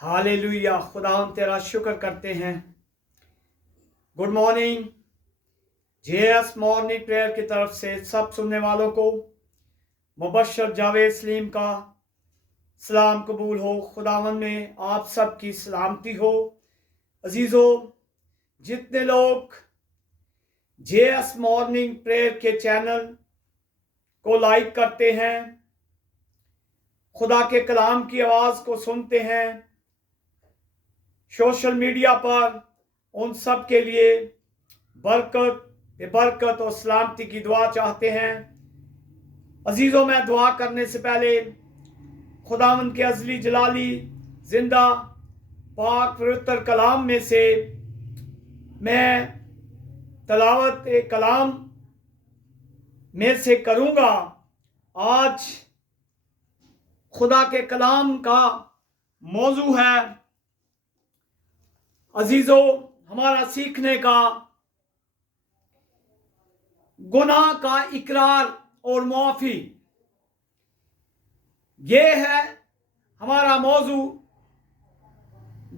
Hallelujah. खुदा हम तेरा शुक्र करते हैं। Good morning. JS morning prayer की तरफ से सब सुनने वालों को मुबशर जावेद सलीम का सलाम कबूल हो। खुदावन में आप सब की सलामती हो। अजीज़ों, जितने लोग जेएस मॉर्निंग प्रेयर के चैनल को लाइक करते हैं, खुदा के कलाम की आवाज़ को सुनते हैं सोशल मीडिया पर, उन सब के लिए बरकत और सलामती की दुआ चाहते हैं। अजीज़ों, मैं दुआ करने से पहले खुदावंद के अज़ली जलाली जिंदा पाक पवित्र कलाम में से मैं तलावत कलाम में से करूँगा। आज खुदा के कलाम का मौजू है, अजीज़ों, हमारा सीखने का गुनाह का इकरार और मुआफ़ी। ये है हमारा मौजू,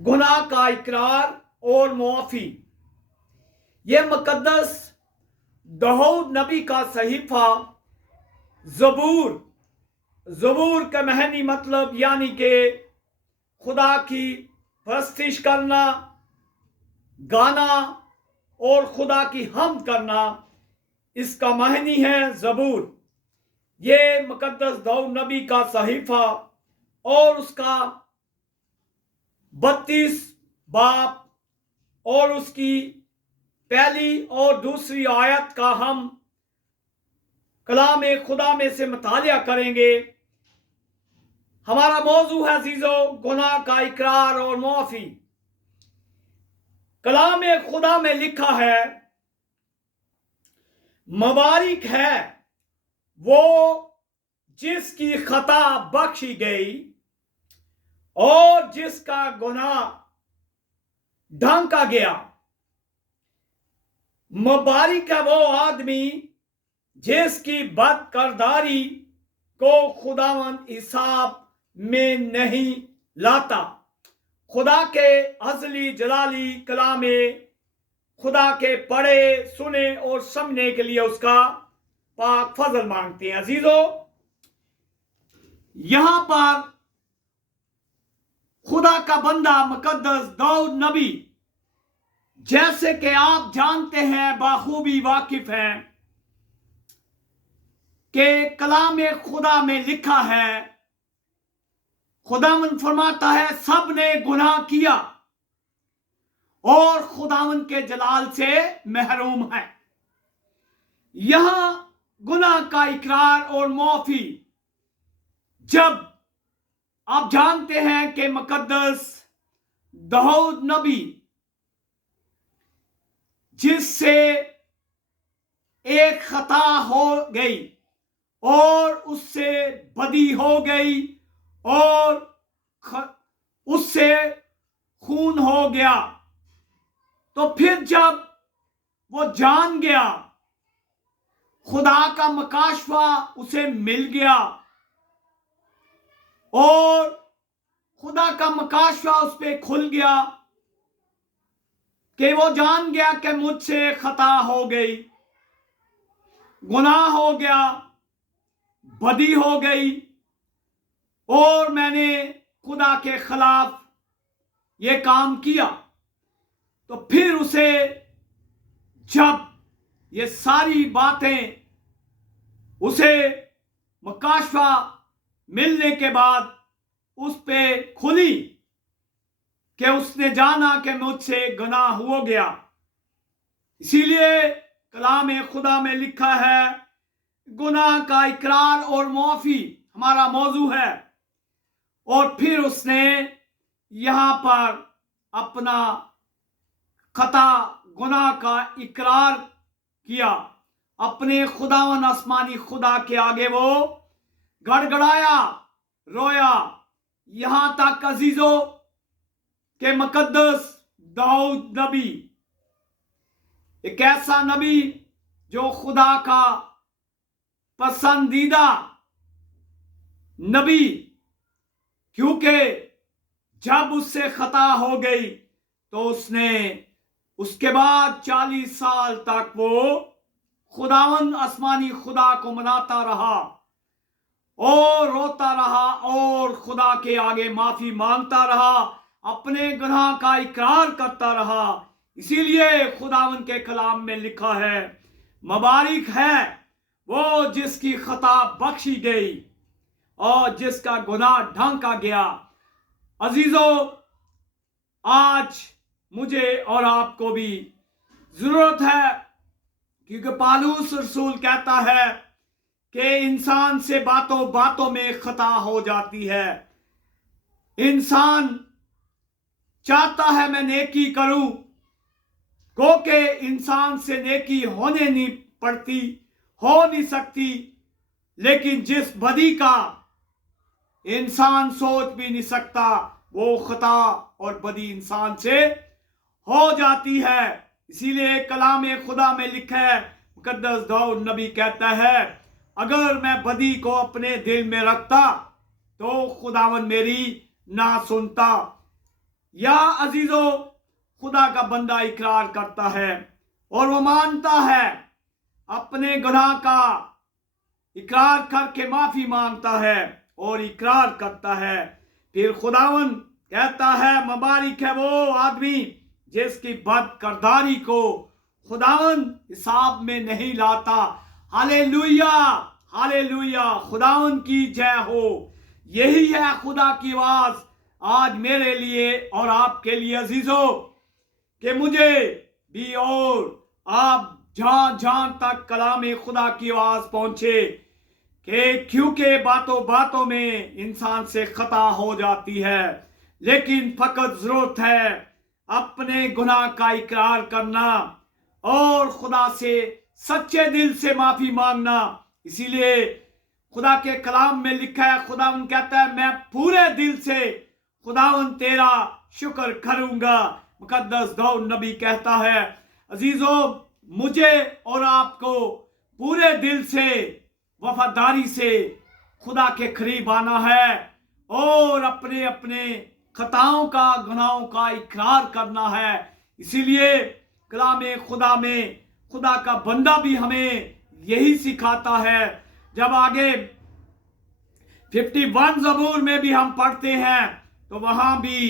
गुनाह का इकरार और मुआफ़ी। ये मुकद्दस दाऊद नबी का सहीफा ज़बूर का महनी मतलब यानी कि खुदा की परस्तिश करना, गाना और खुदा की हमद करना, इसका महनी है ज़बूर। ये मुकद्दस दाऊद नबी का सहीफा और उसका 32 बाब और उसकी पहली और दूसरी आयत का हम कलाम खुदा में से मुतालिया करेंगे। हमारा मौजू है अजीज़ों, गुनाह का इकरार और मुआफ़ी। कलाम खुदा में लिखा है, मुबारक है वो जिसकी खता बख्शी गई और जिसका गुनाह ढांका गया। मुबारक है वो आदमी जिसकी बदकिरदारी को खुदावंद हिसाब में नहीं लाता। खुदा के अज़ली जलाली कलाम खुदा के पढ़े, सुने और समझने के लिए उसका पाक फजल मांगते हैं। अजीजों, यहां पर खुदा का बंदा मुकद्दस दाऊद नबी, जैसे कि आप जानते हैं, बाखूबी वाकिफ हैं कि कलाम खुदा में लिखा है, खुदावंद फरमाता है, सब ने गुनाह किया और खुदावंद के जलाल से महरूम है। यहां गुनाह का इकरार और मुआफ़ी, जब आप जानते हैं कि मुकद्दस दाऊद नबी, जिससे एक खता हो गई और उससे बदी हो गई और उससे खून हो गया, तो फिर जब वो जान गया, खुदा का मकाशफा उसे मिल गया और खुदा का मकाशफा उस पे खुल गया कि वो जान गया कि मुझसे खता हो गई, गुनाह हो गया, बदी हो गई और मैंने खुदा के खिलाफ ये काम किया। तो फिर उसे जब ये सारी बातें उसे मकाशफा मिलने के बाद उस पे खुली कि उसने जाना कि मुझसे गुनाह हो गया। इसीलिए कलाम खुदा में लिखा है, गुनाह का इकरार और मुआफ़ी हमारा मौजू है। और फिर उसने यहां पर अपना खता गुनाह का इकरार किया, अपने खुदावन आसमानी खुदा के आगे वो गड़गड़ाया, रोया। यहां तक अजीजों के मुकद्दस दाऊद नबी एक ऐसा नबी जो खुदा का पसंदीदा नबी, क्योंकि जब उससे खता हो गई तो उसने उसके बाद 40 साल तक वो खुदावंद आसमानी खुदा को मनाता रहा और रोता रहा और खुदा के आगे माफी मांगता रहा, अपने गुनाह का इकरार करता रहा। इसीलिए खुदावंद के कलाम में लिखा है, मुबारक है वो जिसकी खता बख्शी गई और जिसका गुनाह ढांका गया। अजीजों, आज मुझे और आपको भी जरूरत है, क्योंकि पौलुस रसूल कहता है कि इंसान से बातों बातों में खता हो जाती है। इंसान चाहता है मैं नेकी करूं, को के इंसान से नेकी होने नहीं पड़ती, हो नहीं सकती, लेकिन जिस बदी का इंसान सोच भी नहीं सकता वो खता और बदी इंसान से हो जाती है। इसीलिए कलाम खुदा में लिखा है, मुकद्दस दाऊद नबी कहता है, अगर मैं बदी को अपने दिल में रखता तो खुदावन मेरी ना सुनता। या अजीजों, खुदा का बंदा इकरार करता है और वो मानता है, अपने गुनाह का इकरार करके माफी मांगता है और इकरार करता है। फिर खुदावन कहता है, मुबारक है वो आदमी जिसकी बद करदारी को खुदावन हिसाब में नहीं लाता। हालेलुया, हालेलुया, खुदावन की जय हो। यही है खुदा की आवाज आज मेरे लिए और आपके लिए अजीजों, कि मुझे भी और आप जहां जहां तक कलाम खुदा की आवाज पहुंचे, कि क्योंकि बातों बातों में इंसान से खता हो जाती है, लेकिन फकत जरूरत है अपने गुनाह का इकरार करना और खुदा से सच्चे दिल से माफी मांगना। इसीलिए खुदा के कलाम में लिखा है, खुदावन कहता है, मैं पूरे दिल से खुदावन तेरा शुक्र करूंगा। मुकद्दस दाऊद नबी कहता है, अजीजों, मुझे और आपको पूरे दिल से वफादारी से खुदा के करीब आना है और अपने अपने खताओं का, गुनाहों का इकरार करना है। इसीलिए कलाम खुदा में खुदा का बंदा भी हमें यही सिखाता है। जब आगे 51 ज़बूर में भी हम पढ़ते हैं तो वहां भी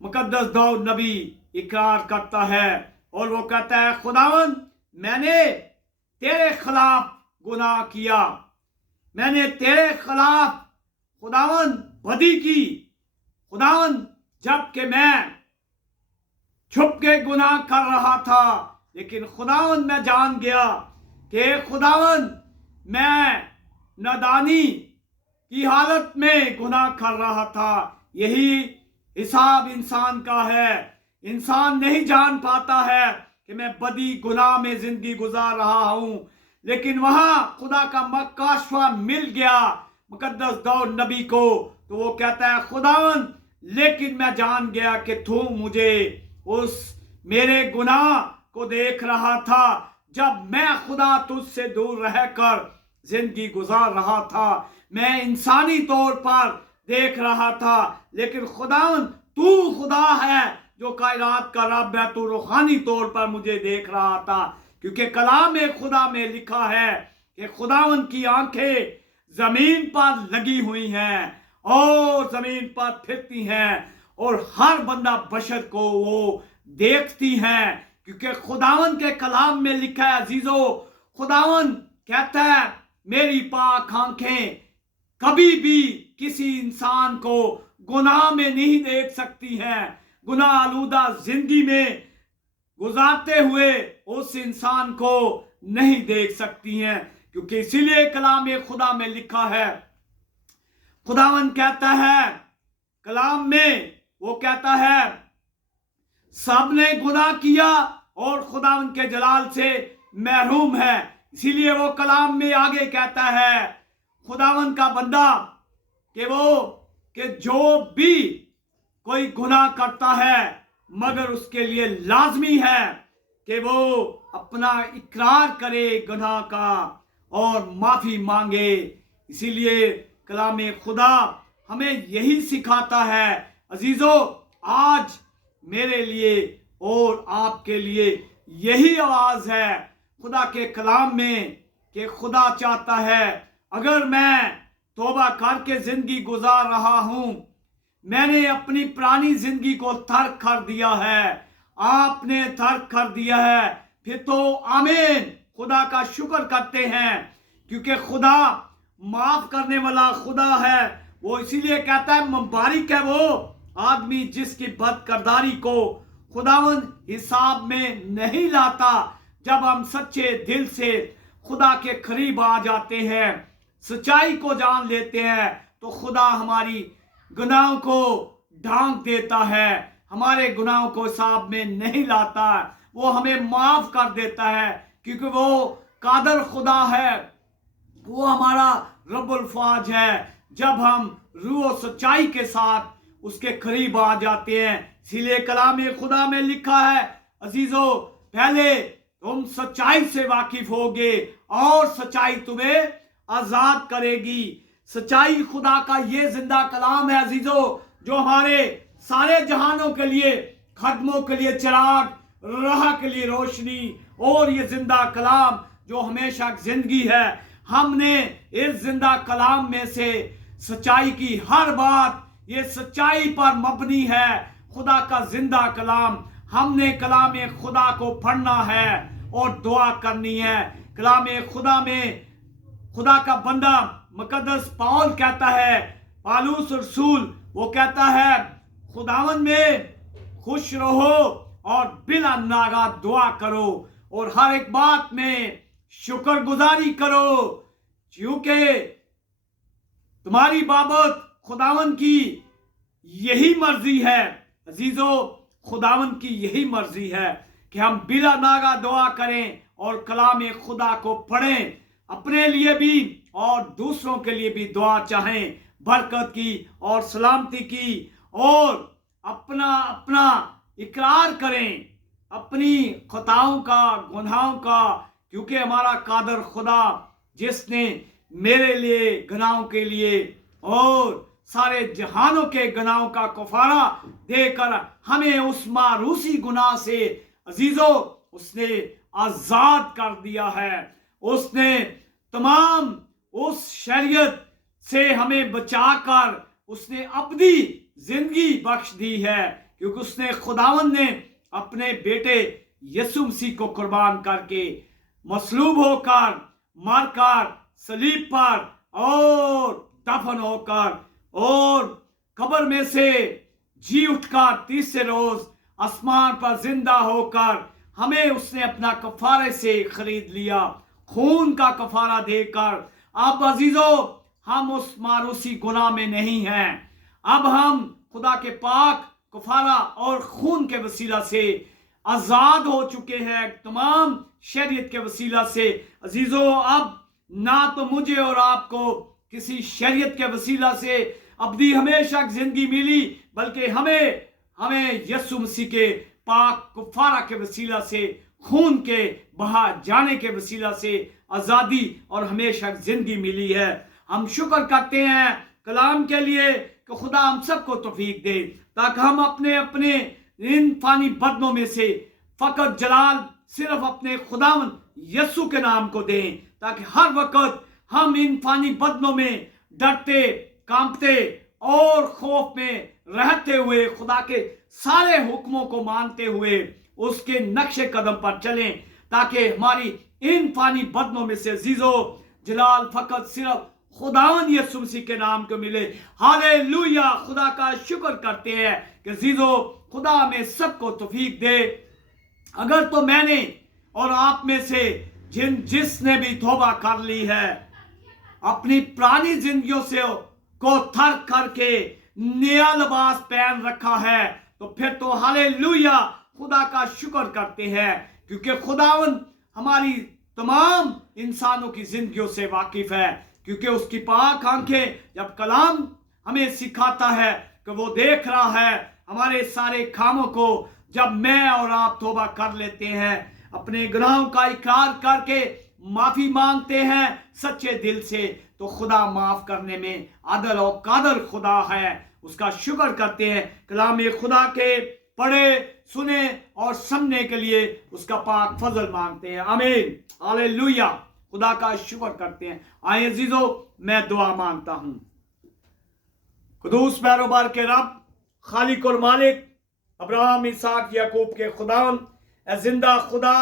मुकद्दस दाऊद नबी इकरार करता है और वो कहता है, खुदावन मैंने तेरे खिलाफ गुनाह किया, मैंने तेरे खिलाफ खुदावन बदी की। खुदावन, जबकि मैं छुप के गुनाह कर रहा था, लेकिन खुदावन मैं जान गया कि खुदावन मैं नादानी की हालत में गुनाह कर रहा था। यही हिसाब इंसान का है। इंसान नहीं जान पाता है कि मैं बदी गुनाह में जिंदगी गुजार रहा हूं, लेकिन वहां खुदा का मक्काशवा मिल गया मुकद्दस दाऊद नबी को, तो वो कहता है, खुदावन लेकिन मैं जान गया कि तू मुझे उस मेरे गुनाह को देख रहा था जब मैं खुदा तुझसे दूर रहकर जिंदगी गुजार रहा था। मैं इंसानी तौर पर देख रहा था, लेकिन खुदावन तू खुदा है जो कायनात का रब है, तू रूहानी तौर पर मुझे देख रहा था। क्योंकि कलाम खुदा में लिखा है कि खुदावन की आंखें जमीन पर लगी हुई हैं और जमीन पर फिरती हैं और हर बंदा बशर को वो देखती हैं। क्योंकि खुदावन के कलाम में लिखा है, अजीजों, खुदावन कहता है, मेरी पाक आंखें कभी भी किसी इंसान को गुनाह में नहीं देख सकती हैं। गुनाह आलूदा जिंदगी में गुजारते हुए उस इंसान को नहीं देख सकती हैं। क्योंकि इसीलिए कलाम खुदा में लिखा है, खुदावन कहता है कलाम में, वो कहता है, सबने गुनाह किया और खुदावन के जलाल से महरूम है। इसीलिए वो कलाम में आगे कहता है खुदावन का बंदा कि जो भी कोई गुनाह करता है, मगर उसके लिए लाजमी है कि वो अपना इकरार करे गुनाह का और माफी मांगे। इसीलिए कलाम खुदा हमें यही सिखाता है अजीजों, आज मेरे लिए और आपके लिए यही आवाज है खुदा के कलाम में कि खुदा चाहता है अगर मैं तौबा करके जिंदगी गुजार रहा हूं, मैंने अपनी पुरानी जिंदगी को तर्क कर दिया है, आपने तर्क कर दिया है, फिर तो आमीन, खुदा का शुक्र करते हैं क्योंकि खुदा माफ करने वाला खुदा है। वो इसीलिए कहता है मुबारक है वो आदमी जिसकी बदकिरदारी को खुदावंद हिसाब में नहीं लाता। जब हम सच्चे दिल से खुदा के करीब आ जाते हैं, सच्चाई को जान लेते हैं, तो खुदा हमारी गुनाहों को ढांक देता है, हमारे गुनाहों को हिसाब में नहीं लाता, वो हमें माफ कर देता है क्योंकि वो कादर खुदा है, वो हमारा रब्बुल फाज है। जब हम रूह और सच्चाई के साथ उसके करीब आ जाते हैं, इसीलिए कलाम खुदा में लिखा है अजीजों, पहले तुम सच्चाई से वाकिफ होगे और सच्चाई तुम्हें आजाद करेगी। सच्चाई खुदा का ये जिंदा कलाम है अजीजों, जो हमारे सारे जहानों के लिए, खदमों के लिए चिराग, राह के लिए रोशनी, और ये जिंदा कलाम जो हमेशा जिंदगी है। हमने इस जिंदा कलाम में से सच्चाई की हर बात, ये सच्चाई पर मबनी है, खुदा का जिंदा कलाम। हमने कलाम खुदा को पढ़ना है और दुआ करनी है। कलाम खुदा में खुदा का बंदा मुकद्दस पौल कहता है, पालूस रसूल, वो कहता है खुदावन में खुश रहो और बिला नागा दुआ करो और हर एक बात में शुक्रगुजारी करो क्योंकि तुम्हारी बाबत खुदावन की यही मर्जी है। अजीजों, खुदावन की यही मर्जी है कि हम बिला नागा दुआ करें और कलाम खुदा को पढ़ें, अपने लिए भी और दूसरों के लिए भी दुआ चाहें, बरकत की और सलामती की, और अपना अपना इकरार करें अपनी खताओं का, गुनाहों का, क्योंकि हमारा कादर खुदा जिसने मेरे लिए, गुनाहों के लिए और सारे जहानों के गुनाहों का कफारा देकर हमें उस मारूसी गुनाह से अजीजों उसने आजाद कर दिया है। उसने तमाम उस शरीयत से हमें बचाकर उसने अपनी जिंदगी बख्श दी है, क्योंकि उसने खुदावंद ने अपने बेटे यीशु मसीह को कुर्बान करके, मसलूब होकर, मारकर, सलीब पर और दफन होकर और कब्र में से जी उठकर तीसरे रोज आसमान पर जिंदा होकर हमें उसने अपना कफारे से खरीद लिया, खून का कफारा देकर। अब अजीजों, हम उस मारूसी गुनाह में नहीं हैं। अब हम खुदा के पाक कफारा और खून के वसीला से आजाद हो चुके हैं, तमाम शरीयत के वसीला से। अजीजों, अब ना तो मुझे और आपको किसी शरीयत के वसीला से अपनी हमेशा जिंदगी मिली, बल्कि हमें यीशु मसीह के पाक कफारा के वसीला से, खून के बहा जाने के वसीला से आजादी और हमेशा जिंदगी मिली है। हम शुक्र करते हैं कलाम के लिए कि खुदा हम सबको तौफीक दे ताकि हम अपने अपने इन फानी बदनों में से फकत जलाल सिर्फ अपने खुदावंद यीशु के नाम को दें, ताकि हर वक्त हम इन फानी बदनों में डरते, कांपते और खौफ में रहते हुए खुदा के सारे हुक्मों को मानते हुए उसके नक्शे कदम पर चलें, ताकि हमारी इन फानी बदनों में से अजीजों जलाल फकत सिर्फ खुदावंद यीशु मसीह के नाम को मिले। हालेलुया, खुदा का शुक्र करते हैं कि अजीजों खुदा हमें सबको तौफीक दे। अगर तो मैंने और आप में से जिसने भी तौबा कर ली है, अपनी पुरानी जिंदगियों से को तर्क करके नया लिबास पहन रखा है, तो फिर तो हालेलुया खुदा का शुक्र करते हैं, क्योंकि खुदावंद हमारी तमाम इंसानों की जिंदगियों से वाकिफ है। क्योंकि उसकी पाक आंखें जब कलाम हमें सिखाता है कि वो देख रहा है हमारे सारे कामों को। जब मैं और आप तौबा कर लेते हैं, अपने गुनाहों का इकरार करके माफी मांगते हैं सच्चे दिल से, तो खुदा माफ करने में आदल और कादर खुदा है। उसका शुक्र करते हैं। कलाम खुदा के पढ़े सुने और समझने के लिए उसका पाक फजल मांगते हैं। आमीन, हालेलुया। खुदा का शुक्र करते हैं। आए अजीजो, मैं दुआ मांगता हूं। कुदूस बैरोबार के रब, खालिक और मालिक, अब्राहम इसहाक याकूब के खुदावन, ए जिंदा खुदा,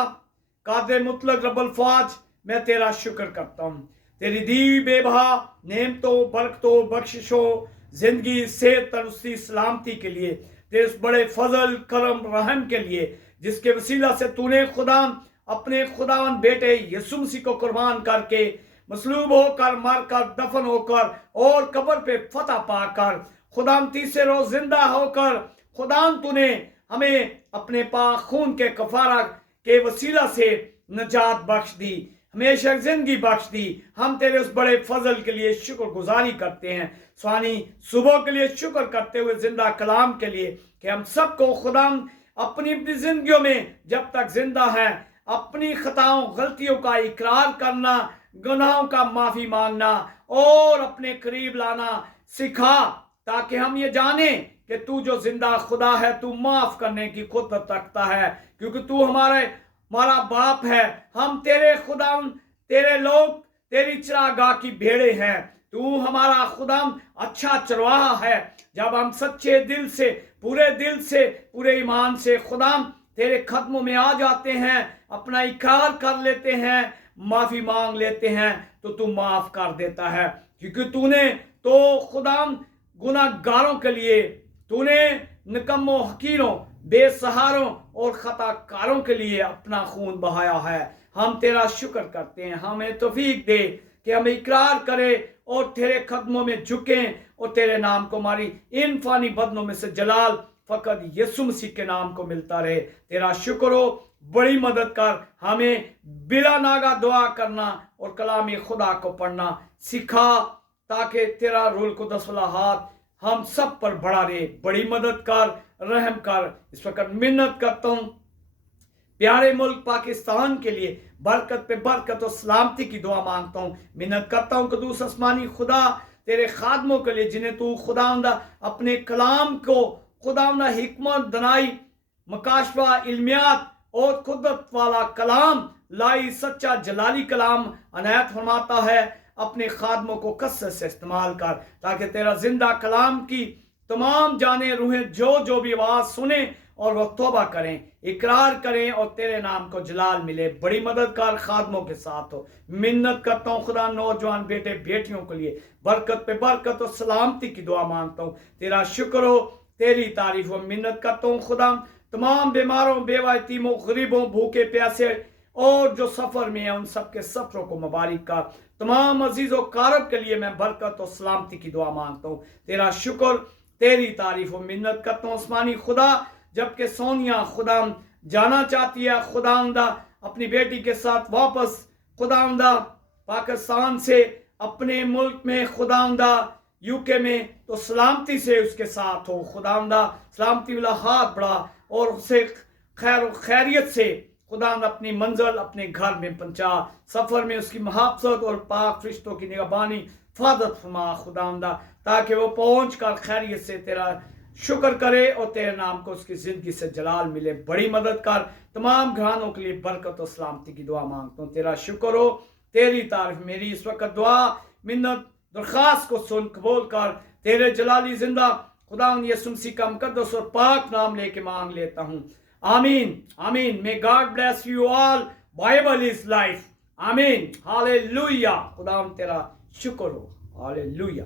कादिर मुतलक रब्बुल फाज, मैं तेरा शुक्र करता हूँ तेरी दी हुई बेबहा नेमतों, बरकतों, बख्शिशों, जिंदगी, सेहत, तंदुरुस्ती, सलामती के लिए, तेरे उस बड़े फजल, करम, रहम के लिए जिसके वसीला से तूने खुदा अपने खुदावन बेटे यीशु मसीह को कुर्बान करके मसलूब होकर, मरकर, दफन होकर और कब्र पे फतह पाकर खुदाम तीसरे रोज जिंदा होकर खुदाम तूने हमें अपने पाक खून के कफारा के वसीला से नजात बख्श दी, हमेशा जिंदगी बख्श दी। हम तेरे उस बड़े फजल के लिए शुक्र गुजारी करते हैं। स्वानी सुबह के लिए शुक्र करते हुए जिंदा कलाम के लिए कि हम सबको खुदाम अपनी अपनी जिंदगियों में जब तक जिंदा है अपनी खताओं, गलतियों का इकरार करना, गुनाहों का माफी मांगना और अपने करीब लाना सिखा, ताकि हम ये जाने कि तू जो जिंदा खुदा है, तू माफ करने की कुदरत रखता है, क्योंकि तू हमारा बाप है। हम तेरे खुदाम, तेरे लोग, तेरी चरागाह की भेड़े हैं। तू हमारा खुदाम अच्छा चरवाहा है। जब हम सच्चे दिल से, पूरे ईमान से खुदाम तेरे कदमों में आ जाते हैं, अपना इकरार कर लेते हैं, माफी मांग लेते हैं, तो तू माफ कर देता है, क्योंकि तूने तो खुदाम गुनाहगारों के लिए, तूने निकम्मों, हकीरों, बेसहारों और खताकारों के लिए अपना खून बहाया है। हम तेरा शुक्र करते हैं। हमें तौफीक दे कि हम इकरार करें और तेरे कदमों में झुकें और तेरे नाम को हमारी इन फानी बदनों में से जलाल फकत यीशु मसीह के नाम को मिलता रहे। तेरा शुक्र हो, बड़ी मदद कर, हमें बिला नागा दुआ करना और कलाम खुदा को पढ़ना सिखा, ताकि तेरा रूल कुदस वाला हाथ हम सब पर बढ़ा रहे। बड़ी मदद कर, रहम कर। इस वक्त मिन्नत करता हूं प्यारे मुल्क पाकिस्तान के लिए, बरकत पे बरकत और सलामती की दुआ मांगता हूं। मिन्नत करता हूं कदूस आसमानी खुदा तेरे खादमों के लिए, जिन्हें तू खुदावंदा अपने कलाम को खुदावंदा हिकमत, दनाई, मकाशवा, इल्मियात और कुदरत वाला कलाम लाई, सच्चा जलाली कलाम अनायत फरमाता है। अपने खादमों को कसरत से इस्तेमाल कर, ताकि तेरा जिंदा कलाम की तमाम जाने रूहें जो भी आवाज सुने और वह तौबा करें, इकरार करें और तेरे नाम को जलाल मिले। बड़ी मददगार खादमों के साथ हो। मिन्नत करता हूँ खुदा नौजवान बेटे बेटियों के लिए, बरकत पे बरकत और सलामती की दुआ मांगता हूँ। तेरा शुक्र हो, तेरी तारीफ हो। मिन्नत करता हूँ खुदा तमाम बीमारों, बेवा, यतीमों, गरीबों, भूखे प्यासे और जो सफर में है उन सबके सफरों को मुबारक कर। तमाम अजीजों कारब के लिए मैं बरकत और सलामती की दुआ मांगता हूँ। तेरा शुक्र, तेरी तारीफ हो। मिन्नत करता हूँ आसमानी खुदा, जबकि सोनिया खुदा जाना चाहती है खुदावंदा अपनी बेटी के साथ वापस खुदावंदा पाकिस्तान से अपने मुल्क में खुदावंदा यूके में, तो सलामती से उसके साथ हो खुदावंदा, सलामती वाला हाथ बढ़ा और उसे खैर खैरियत से खुदावंदा अपनी मंजिल, अपने घर में पहुंचा। सफर में उसकी मुहाफ़ज़त और पाक फरिश्तों की निगहबानी हिफाजत फरमा खुदावंदा, ताकि वो पहुंच कर खैरियत से तेरा शुक्र करे और तेरे नाम को उसकी जिंदगी से जलाल मिले। बड़ी मदद कर। तमाम घरानों के लिए बरकत और सलामती की दुआ मांगता हूँ। तेरा शुक्र हो, तेरी तारीफ। मेरी इस वक्त दुआ, मिन्नत, दरख्वास्त को सुन, कबूल कर। तेरे जलाली जिंदा खुदावंद यीशु मसीह का मुकद्दस और पाक नाम लेके मांग लेता हूँ। आमीन, आमीन। May God bless you all. Bible is life. आमीन, हालेलुया। खुदावंद तेरा शुक्र हो। हालेलुया।